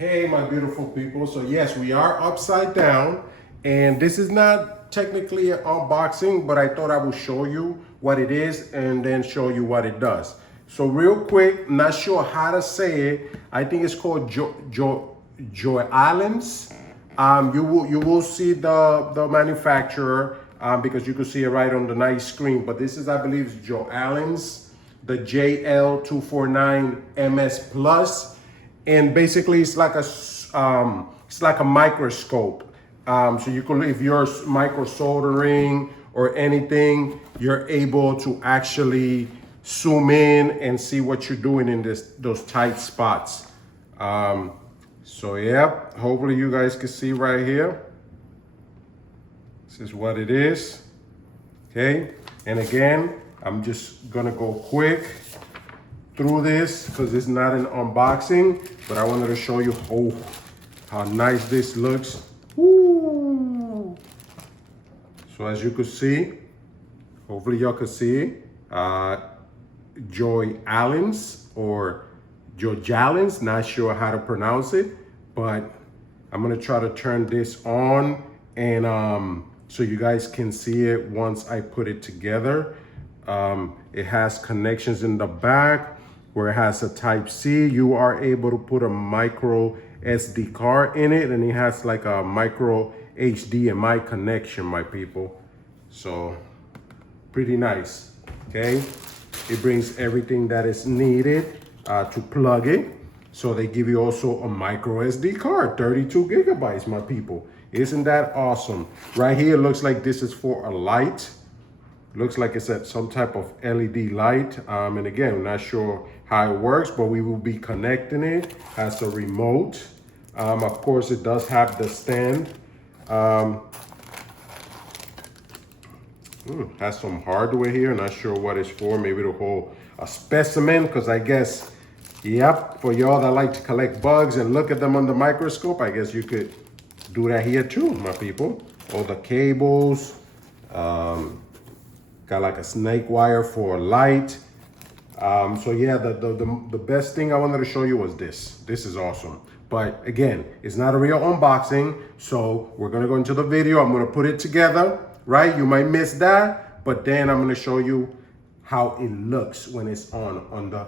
Hey, my beautiful people. So yes, we are upside down, and this is not technically an unboxing, but I thought I would show you what it is and then show you what it does. So real quick, not sure how to say it. I think it's called JOYALENS. You will see the manufacturer because you can see it right on the nice screen. But this is, I believe, JOYALENS, the JL249MS Plus. And basically it's like a microscope. So you can, if you're micro soldering or anything, you're able to actually zoom in and see what you're doing in those tight spots. So yeah, hopefully you guys can see right here. This is what it is. Okay, and again, I'm just gonna go quick through this because it's not an unboxing, but I wanted to show you how nice this looks. Woo. So as you can see, hopefully y'all can see, JOYALENS or JOYALENS, not sure how to pronounce it, but I'm gonna try to turn this on and so you guys can see it once I put it together. It has connections in the back where it has a Type-C. You are able to put a micro SD card in it, and it has like a micro HDMI connection, my people. So pretty nice, okay? It brings everything that is needed to plug it. So they give you also a micro SD card, 32 gigabytes, my people. Isn't that awesome? Right here, it looks like this is for a light. Looks like it's some type of LED light. And again, I'm not sure how it works, but we will be connecting it as a remote. Of course, it does have the stand. Has some hardware here. Not sure what it's for. Maybe to hold a specimen, because I guess, yep, for y'all that like to collect bugs and look at them under the microscope, I guess you could do that here too, my people. All the cables. Got like a snake wire for light. So yeah, the best thing I wanted to show you was this. This is awesome. But again, it's not a real unboxing. So we're gonna go into the video. I'm gonna put it together, right? You might miss that, but then I'm gonna show you how it looks when it's on under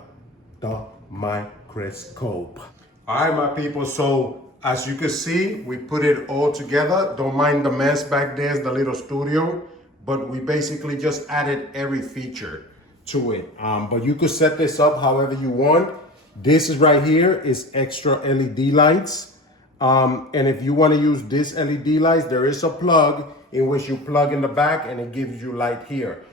the microscope. All right, my people, so as you can see, we put it all together. Don't mind the mess back there, it's the little studio. But we basically just added every feature to it. But you could set this up however you want. This is right here is extra LED lights. And if you want to use this LED lights, there is a plug in which you plug in the back and it gives you light here.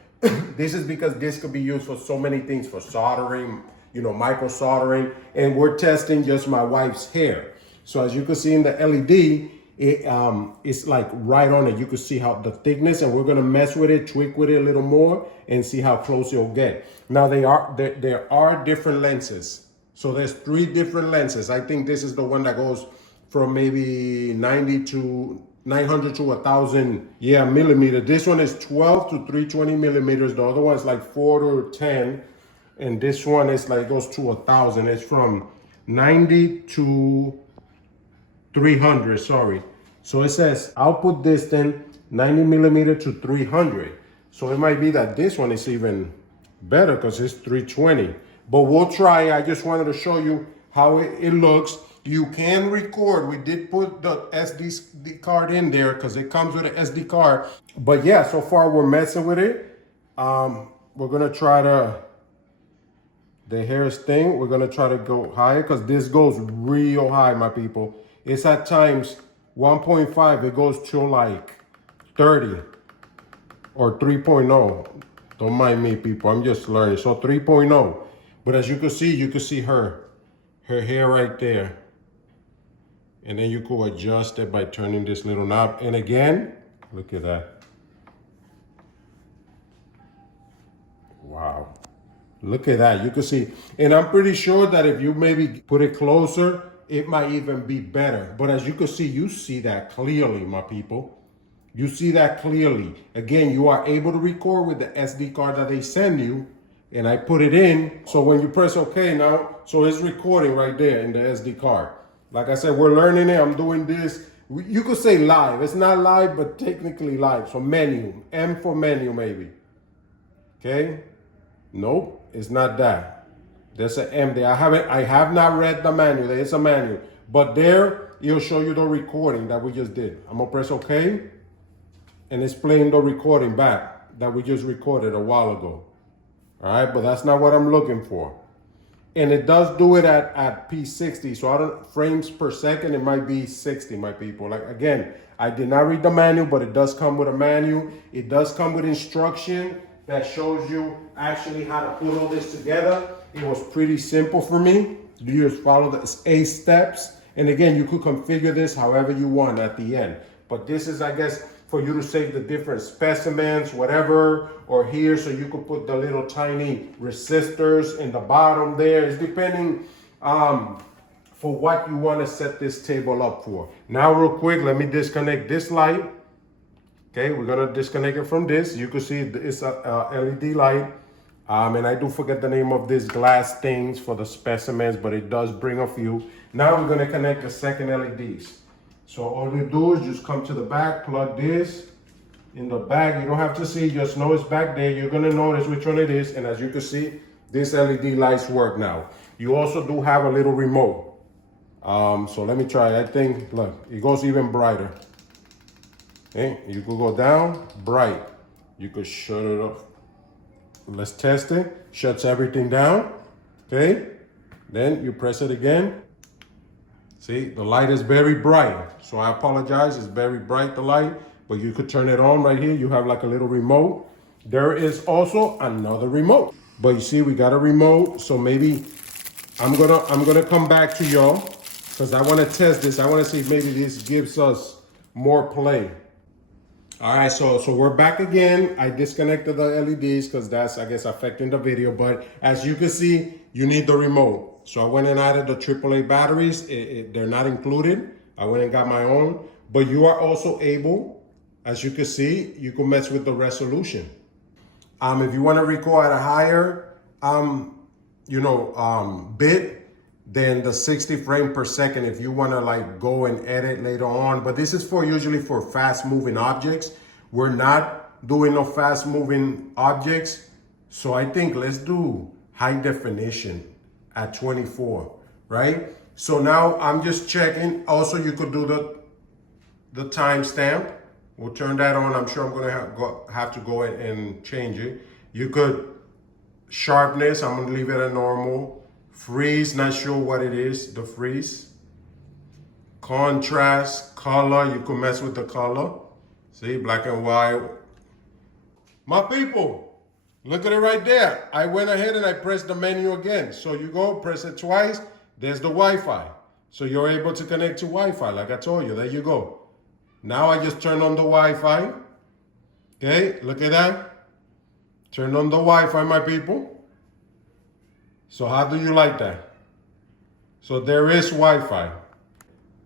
This is because this could be used for so many things, for soldering, you know, micro soldering. And we're testing just my wife's hair. So as you can see in the LED, it's like right on it. You can see how the thickness, and we're gonna mess with it, tweak with it a little more, and see how close it'll get. Now there are different lenses. So there's 3 different lenses. I think this is the one that goes from maybe 900 to 1,000 millimeter. This one is 12 to 320 millimeters. The other one is like 4 to 10, and this one is like goes to 1,000. It's from 90 to 300, sorry. So it says output distance 90 millimeter to 300. So it might be that this one is even better because it's 320. But we'll try. I just wanted to show you how it looks. You can record. We did put the SD card in there because it comes with an SD card. But yeah, so far we're messing with it. We're gonna try the hair thing. We're gonna try to go higher because this goes real high, my people. It's at times 1.5, it goes to like 30 or 3.0. Don't mind me, people, I'm just learning. So 3.0, but as you can see her hair right there. And then you could adjust it by turning this little knob. And again, look at that. Wow, look at that, you can see. And I'm pretty sure that if you maybe put it closer, it might even be better. But as you can see, you see that clearly, my people. You see that clearly. Again, you are able to record with the SD card that they send you. And I put it in. So when you press OK now, so it's recording right there in the SD card. Like I said, we're learning it. I'm doing this. You could say live. It's not live, but technically live. So menu, M for menu maybe. Okay? Nope, it's not that. There's an M there. I have not read the manual. There is a manual. But there, it'll show you the recording that we just did. I'm gonna press OK. And it's playing the recording back that we just recorded a while ago. All right, but that's not what I'm looking for. And it does do it at P60. So I don't, frames per second, it might be 60, my people. Like again, I did not read the manual, but it does come with a manual. It does come with instruction that shows you actually how to put all this together. It was pretty simple for me. You just follow the 8 steps. And again, you could configure this however you want at the end. But this is, I guess, for you to save the different specimens, whatever, or here, so you could put the little tiny resistors in the bottom there. It's depending for what you want to set this table up for. Now, real quick, let me disconnect this light. Okay, we're gonna disconnect it from this. You can see it's a LED light. And I do forget the name of these glass things for the specimens, but it does bring a few. Now we're gonna connect the second LEDs. So all you do is just come to the back, plug this in the back. You don't have to see, just know it's back there. You're gonna notice which one it is. And as you can see, this LED lights work now. You also do have a little remote. So let me try, I think, look, it goes even brighter. Okay, you could go down, bright. You could shut it off. Let's test it. Shuts everything down. Okay, then you press it again. See, the light is very bright. So I apologize, it's very bright, the light, but you could turn it on right here. You have like a little remote. There is also another remote. But you see, we got a remote. So maybe I'm gonna come back to y'all because I wanna test this. I wanna see if maybe this gives us more play. All right, so we're back again. I disconnected the LEDs because that's, I guess, affecting the video. But as you can see, you need the remote. So I went and added the AAA batteries. They're not included. I went and got my own. But you are also able, as you can see, you can mess with the resolution. If you want to record at a higher, bit, than the 60 frame per second if you want to like go and edit later on. But this is for usually for fast moving objects. We're not doing no fast moving objects. So I think let's do high definition at 24, right? So now I'm just checking. Also, you could do the timestamp. We'll turn that on. I'm sure I'm gonna have to go and change it. You could sharpness, I'm gonna leave it at normal. Freeze, not sure what it is, the freeze. Contrast, color, you can mess with the color. See, black and white. My people, look at it right there. I went ahead and I pressed the menu again. So you go, press it twice, there's the Wi-Fi. So you're able to connect to Wi-Fi, like I told you, there you go. Now I just turn on the Wi-Fi. Okay, look at that. Turn on the Wi-Fi, my people. So how do you like that? So there is Wi-Fi.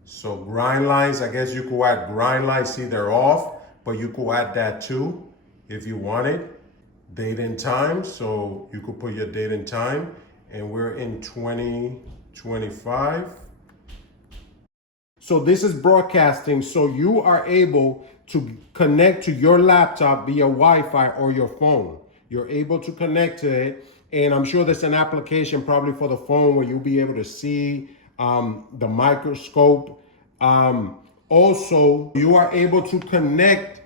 So grind lines, I guess you could add grind lines. See, they're off, but you could add that too if you wanted. Date and time, so you could put your date and time. And we're in 2025. So this is broadcasting, so you are able to connect to your laptop via Wi-Fi or your phone. You're able to connect to it. And I'm sure there's an application probably for the phone where you'll be able to see the microscope. Also, you are able to connect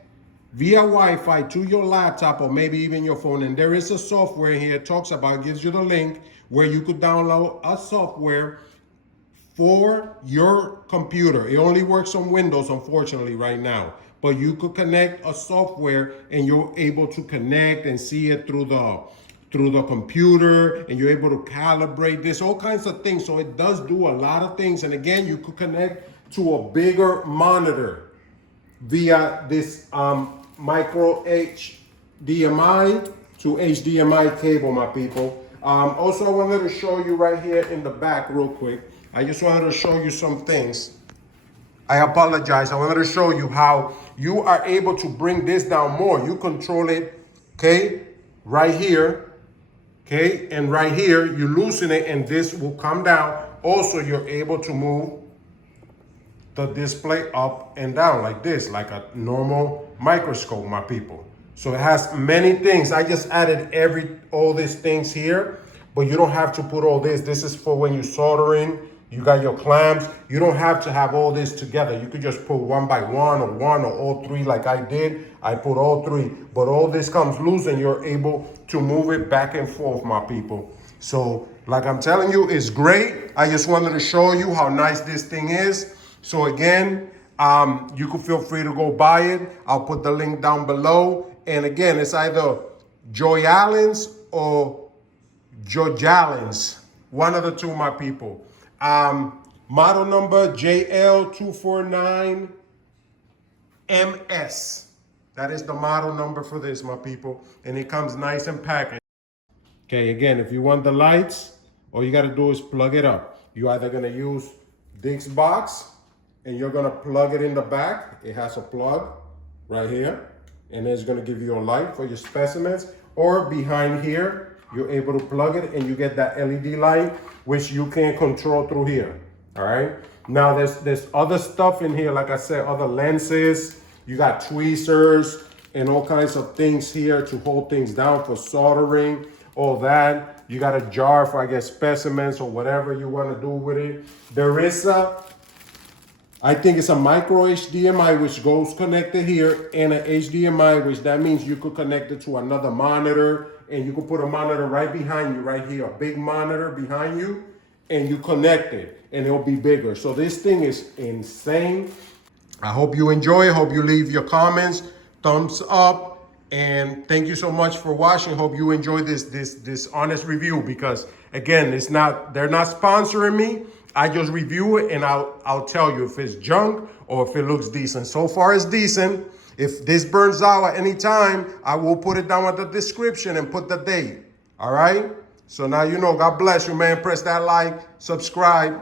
via Wi-Fi to your laptop or maybe even your phone. And there is a software here, it talks about, gives you the link where you could download a software for your computer. It only works on Windows, unfortunately, right now. But you could connect a software and you're able to connect and see it through the computer, and you're able to calibrate this, all kinds of things. So it does do a lot of things. And again, you could connect to a bigger monitor via this micro HDMI to HDMI cable, my people. Also, I wanted to show you right here in the back real quick. I just wanted to show you some things. I apologize. I wanted to show you how you are able to bring this down more. You control it, okay, right here. Okay, and right here, you loosen it and this will come down. Also, you're able to move the display up and down like this, like a normal microscope, my people. So it has many things. I just added all these things here, but you don't have to put all this. This is for when you're soldering, you got your clamps. You don't have to have all this together. You could just put one by one or all three like I did. I put all three, but all this comes loose and you're able to move it back and forth, my people. So like I'm telling you, it's great. I just wanted to show you how nice this thing is. So again, you can feel free to go buy it. I'll put the link down below. And again, it's either JOYALENS or JOYALENS. One of the two, my people. Model number JL249MS. That is the model number for this, my people. And it comes nice and packaged. Okay, again, if you want the lights, all you gotta do is plug it up. You're either gonna use this box and you're gonna plug it in the back. It has a plug right here, and it's gonna give you a light for your specimens. Or behind here, you're able to plug it and you get that LED light, which you can control through here, all right? Now there's other stuff in here, like I said, other lenses. You got tweezers and all kinds of things here to hold things down for soldering, all that. You got a jar for, I guess, specimens or whatever you want to do with it. There is I think it's a micro HDMI, which goes connected here, and an HDMI, which that means you could connect it to another monitor, and you could put a monitor right behind you, right here, a big monitor behind you, and you connect it, and it'll be bigger. So this thing is insane. I hope you enjoy it. Hope you leave your comments, thumbs up, and thank you so much for watching. Hope you enjoy this honest review, because again, they're not sponsoring me. I just review it and I'll tell you if it's junk or if it looks decent. So far it's decent. If this burns out at any time, I will put it down at the description and put the date. All right? So now you know. God bless you, man. Press that like, subscribe.